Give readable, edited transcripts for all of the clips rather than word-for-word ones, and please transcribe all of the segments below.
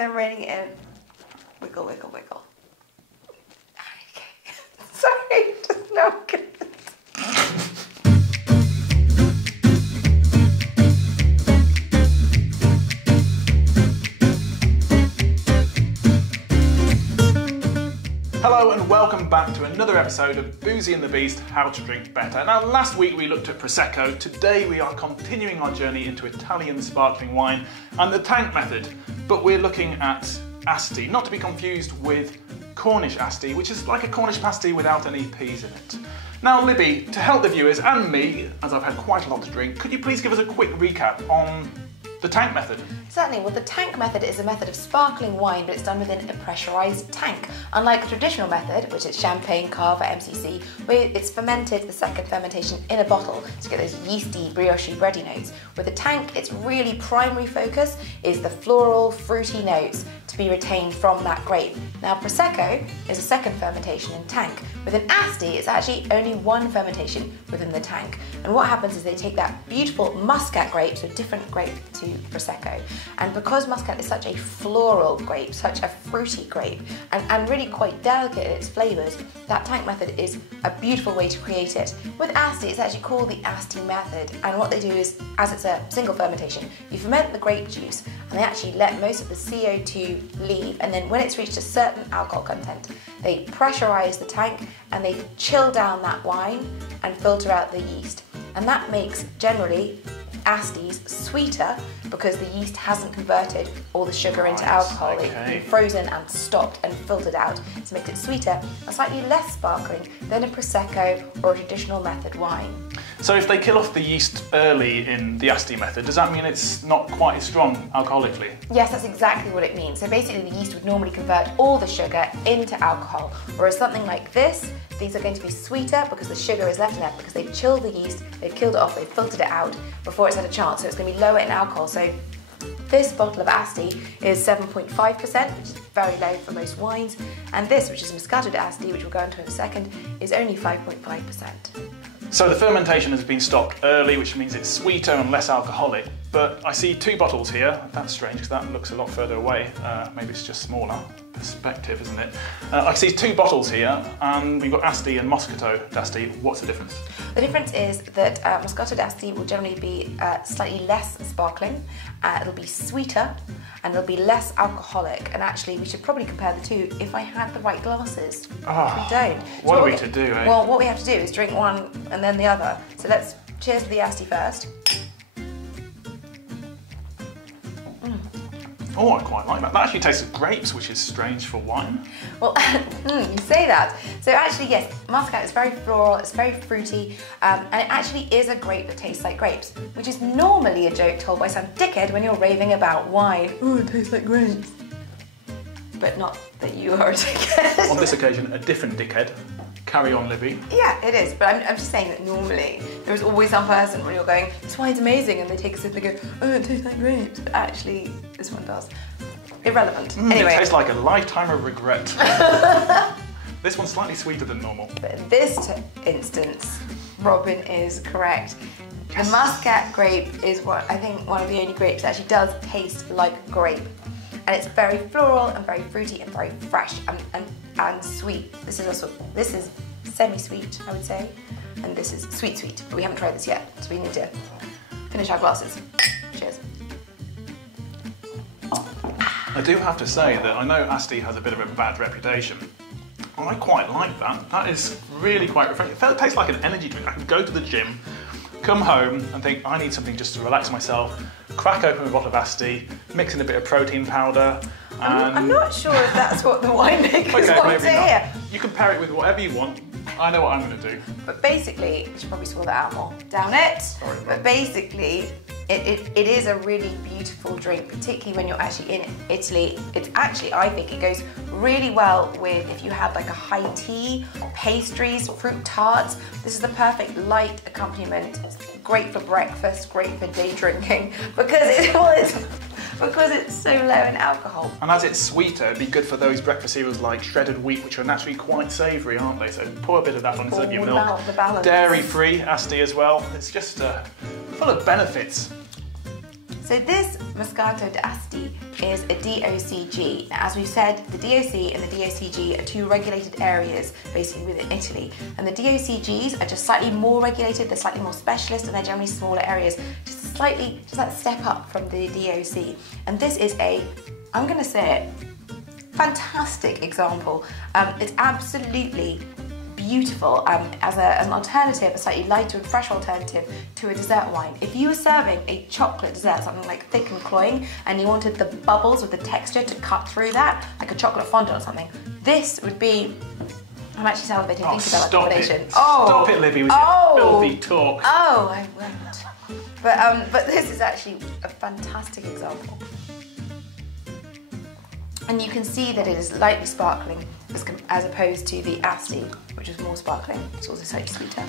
and then reining it in. Wiggle, wiggle, wiggle. Okay. Sorry, just no good. Hello and welcome back to another episode of Boozy and the Beast, How to Drink Better. Now last week we looked at Prosecco, today we are continuing our journey into Italian sparkling wine and the tank method, but we're looking at Asti, not to be confused with Cornish Asti, which is like a Cornish pasty without any peas in it. Now Libby, to help the viewers and me, as I've had quite a lot to drink, could you please give us a quick recap on the tank method? Certainly. Well, the tank method is a method of sparkling wine, but it's done within a pressurised tank. Unlike the traditional method, which is champagne, cava, MCC, where it's fermented, the second fermentation, in a bottle to get those yeasty, brioche, bready notes. With the tank, its really primary focus is the floral, fruity notes to be retained from that grape. Now, Prosecco is a second fermentation in tank. With an Asti, it's actually only one fermentation within the tank. And what happens is they take that beautiful Muscat grape, so different grape to Prosecco, and because Muscat is such a floral grape, such a fruity grape, and really quite delicate in its flavours, that tank method is a beautiful way to create it. With Asti, it's actually called the Asti method, and what they do is, as it's a single fermentation, you ferment the grape juice, and they actually let most of the CO2 leave, and then when it's reached a certain alcohol content, they pressurise the tank, and they chill down that wine and filter out the yeast. And that makes, generally, Astis sweeter because the yeast hasn't converted all the sugar into alcohol. Okay. It's been frozen and stopped and filtered out to make it sweeter and slightly less sparkling than a Prosecco or a traditional method wine. So if they kill off the yeast early in the Asti method, does that mean it's not quite as strong alcoholically? Yes, that's exactly what it means. So basically the yeast would normally convert all the sugar into alcohol, whereas something like this, these are going to be sweeter because the sugar is left in there because they've chilled the yeast, they've killed it off, they've filtered it out before it's had a chance, so it's going to be lower in alcohol. So this bottle of Asti is 7.5%, which is very low for most wines, and this, which is Moscato D'Asti, which we'll go into in a second, is only 5.5%. So the fermentation has been stopped early, which means it's sweeter and less alcoholic, but I see two bottles here. That's strange because that looks a lot further away. Maybe it's just smaller. Perspective, isn't it? I see two bottles here, and we've got Asti and Moscato D'Asti. What's the difference? The difference is that Moscato D'Asti will generally be slightly less sparkling, it'll be sweeter, and it'll be less alcoholic. And actually, we should probably compare the two if I had the right glasses. Oh, we don't. What are we to do, eh? Well, what we have to do is drink one and then the other. So let's cheers to the Asti first. Oh, I quite like that. That actually tastes of grapes, which is strange for wine. Well, you say that. So actually, yes, Muscat is very floral, it's very fruity, and it actually is a grape that tastes like grapes, which is normally a joke told by some dickhead when you're raving about wine. Oh, it tastes like grapes. But not that you are a dickhead. On this occasion, a different dickhead. Carry on, Libby. Yeah, it is, but I'm just saying that normally there's always some person when you're going, this wine's amazing, and they take a sip and they go, oh, it tastes like grapes. But actually, this one does. Irrelevant. Anyway. It tastes like a lifetime of regret. This one's slightly sweeter than normal. But in this instance, Robin is correct. Yes. The Muscat grape is what I think one of the only grapes that actually does taste like grape. And it's very floral and very fruity and very fresh and sweet. This is semi-sweet, I would say, and this is sweet, but we haven't tried this yet, so we need to finish our glasses. Cheers. I do have to say that I know Asti has a bit of a bad reputation, and I quite like that. That is really quite refreshing. It tastes like an energy drink. I can go to the gym, come home and think, I need something just to relax myself, crack open a bottle of Asti, mix in a bit of protein powder. I'm not sure if that's what the winemakers want to hear. You can pair it with whatever you want. I know what I'm going to do. But basically, we should probably swirl that out more. Down it. Sorry, but basically, it is a really beautiful drink, particularly when you're actually in Italy. It's actually, I think it goes really well with if you have like a high tea, pastries, fruit tarts. This is the perfect light accompaniment. It's great for breakfast, great for day drinking, because it's so low in alcohol. And as it's sweeter, it'd be good for those breakfast cereals like shredded wheat, which are naturally quite savoury, aren't they? So pour a bit of that on instead of your milk. The balance. Dairy-free Asti as well. It's just full of benefits. So this Moscato D'Asti is a DOCG. As we've said, the DOC and the DOCG are two regulated areas basically within Italy. And the DOCGs are just slightly more regulated, they're slightly more specialist, and they're generally smaller areas, just that step up from the DOC. And this is I'm gonna say it, fantastic example. It's absolutely beautiful as an alternative, a slightly lighter and fresh alternative to a dessert wine. If you were serving a chocolate dessert, something like thick and cloying, and you wanted the bubbles with the texture to cut through that, like a chocolate fondant or something, this would be... I'm actually salivating thinking about that combination. Stop it, Libby, with your filthy talk. Oh, I won't. But this is actually a fantastic example. And you can see that it is lightly sparkling as opposed to the Asti, which is more sparkling. It's also slightly sweeter.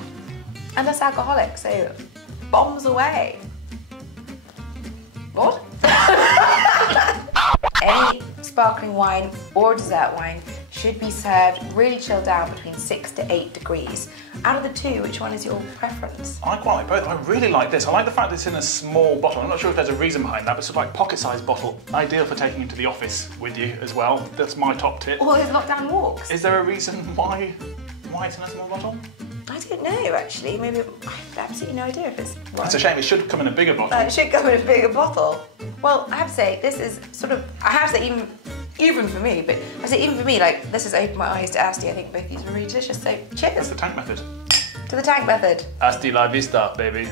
And less alcoholic, so bombs away. What? Any sparkling wine or dessert wine should be served really chilled down between 6 to 8 degrees. Out of the two, which one is your preference? I quite like both. I really like this. I like the fact that it's in a small bottle. I'm not sure if there's a reason behind that, but sort of like pocket-sized bottle. Ideal for taking into the office with you as well. That's my top tip. Or those lockdown walks. Is there a reason why it's in a small bottle? I don't know, actually. Maybe I have absolutely no idea if it's right. It's a shame. It should come in a bigger bottle. It should come in a bigger bottle. Well, I have to say, this is sort of, I have to say even for me, but I say even for me, like, this has opened my eyes to Asti. I think both these were really delicious, so cheers. That's the tank method. To the tank method. Asti la vista, baby.